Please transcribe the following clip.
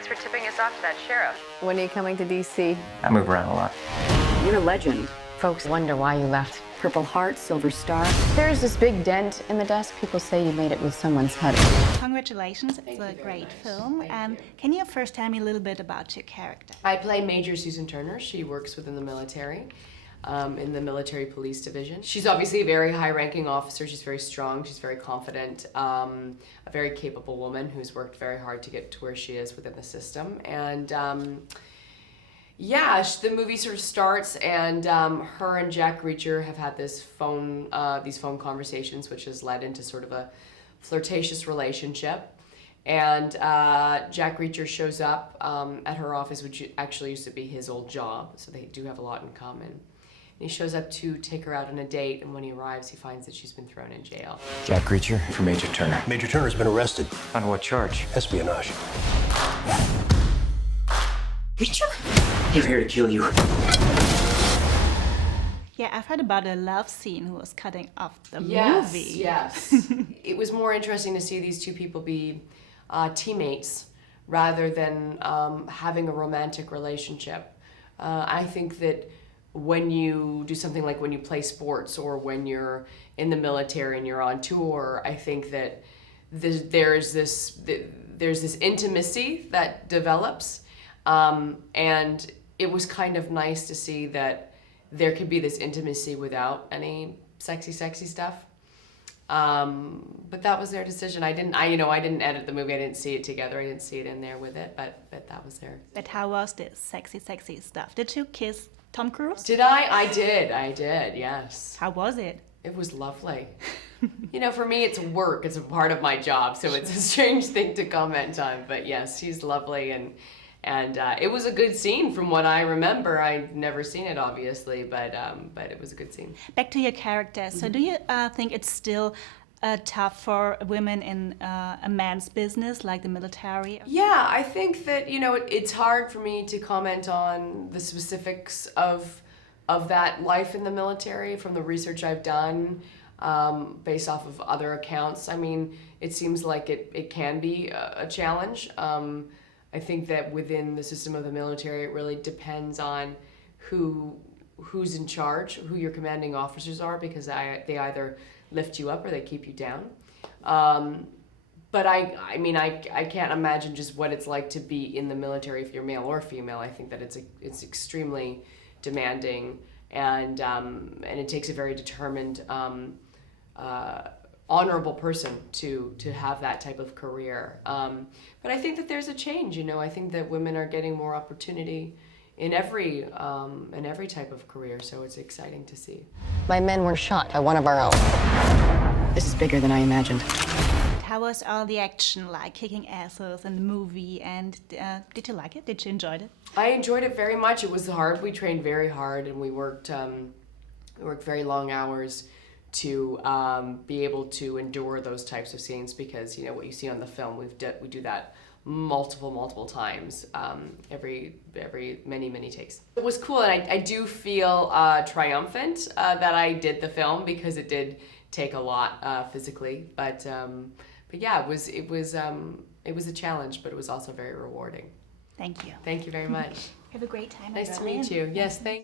Thanks for tipping us off to that sheriff. When are you coming to D.C.? I move around a lot. You're a legend. Folks wonder why you left. Purple Heart, Silver Star. There's this big dent in the desk. People say you made it with someone's head. Congratulations, it's a great film. Can you first tell me a little bit about your character? I play Major Susan Turner. She works within the military, in the military police division. She's obviously a very high-ranking officer. She's very strong, she's very confident, a very capable woman who's worked very hard to get to where she is within the system. And yeah, the movie sort of starts, and her and Jack Reacher have had these phone conversations, which has led into sort of a flirtatious relationship. And Jack Reacher shows up at her office, which actually used to be his old job, so they do have a lot in common. And he shows up to take her out on a date, and when he arrives, he finds that she's been thrown in jail. Jack Reacher for Major Turner. Major Turner's been arrested. On what charge? Espionage. Reacher? He's here to kill you. Yeah, I've heard about a love scene who was cutting off the Yes, movie. yes. It was more interesting to see these two people be teammates rather than having a romantic relationship. I think that when you do something like when you play sports or when you're in the military and you're on tour, I think that there's this intimacy that develops, and it was kind of nice to see that there could be this intimacy without any sexy stuff. But that was their decision. I didn't edit the movie. I didn't see it together. I didn't see it in there with it, but that was there. But how was this sexy stuff? Did you kiss Tom Cruise? Did I? I did, yes. How was it? It was lovely. For me, it's work. It's a part of my job, so it's a strange thing to comment on. But yes, he's lovely, and it was a good scene from what I remember. I've never seen it, obviously, but it was a good scene. Back to your character. So do you think it's still tough for women in a man's business like the military? Yeah, I think that, it's hard for me to comment on the specifics of that life in the military from the research I've done, based off of other accounts. I mean, it seems like it can be a challenge. I think that within the system of the military, it really depends on who's in charge, who your commanding officers are, because they either lift you up or they keep you down. But I can't imagine just what it's like to be in the military if you're male or female. I think that it's extremely demanding, and it takes a very determined, honorable person to have that type of career. But I think that there's a change. I think that women are getting more opportunity in every type of career, so it's exciting to see. My men were shot by one of our own. This is bigger than I imagined. How was all the action like, kicking asses in the movie, and did you like it? Did you enjoy it? I enjoyed it very much. It was hard. We trained very hard, and we worked very long hours to be able to endure those types of scenes, because what you see on the film, we do that multiple times, every many takes. It was cool, and I do feel triumphant that I did the film, because it did take a lot physically, but yeah, it was a challenge, but it was also very rewarding. Thank you. Thank you very much. Have a great time. Nice to meet you. Yes, thank you.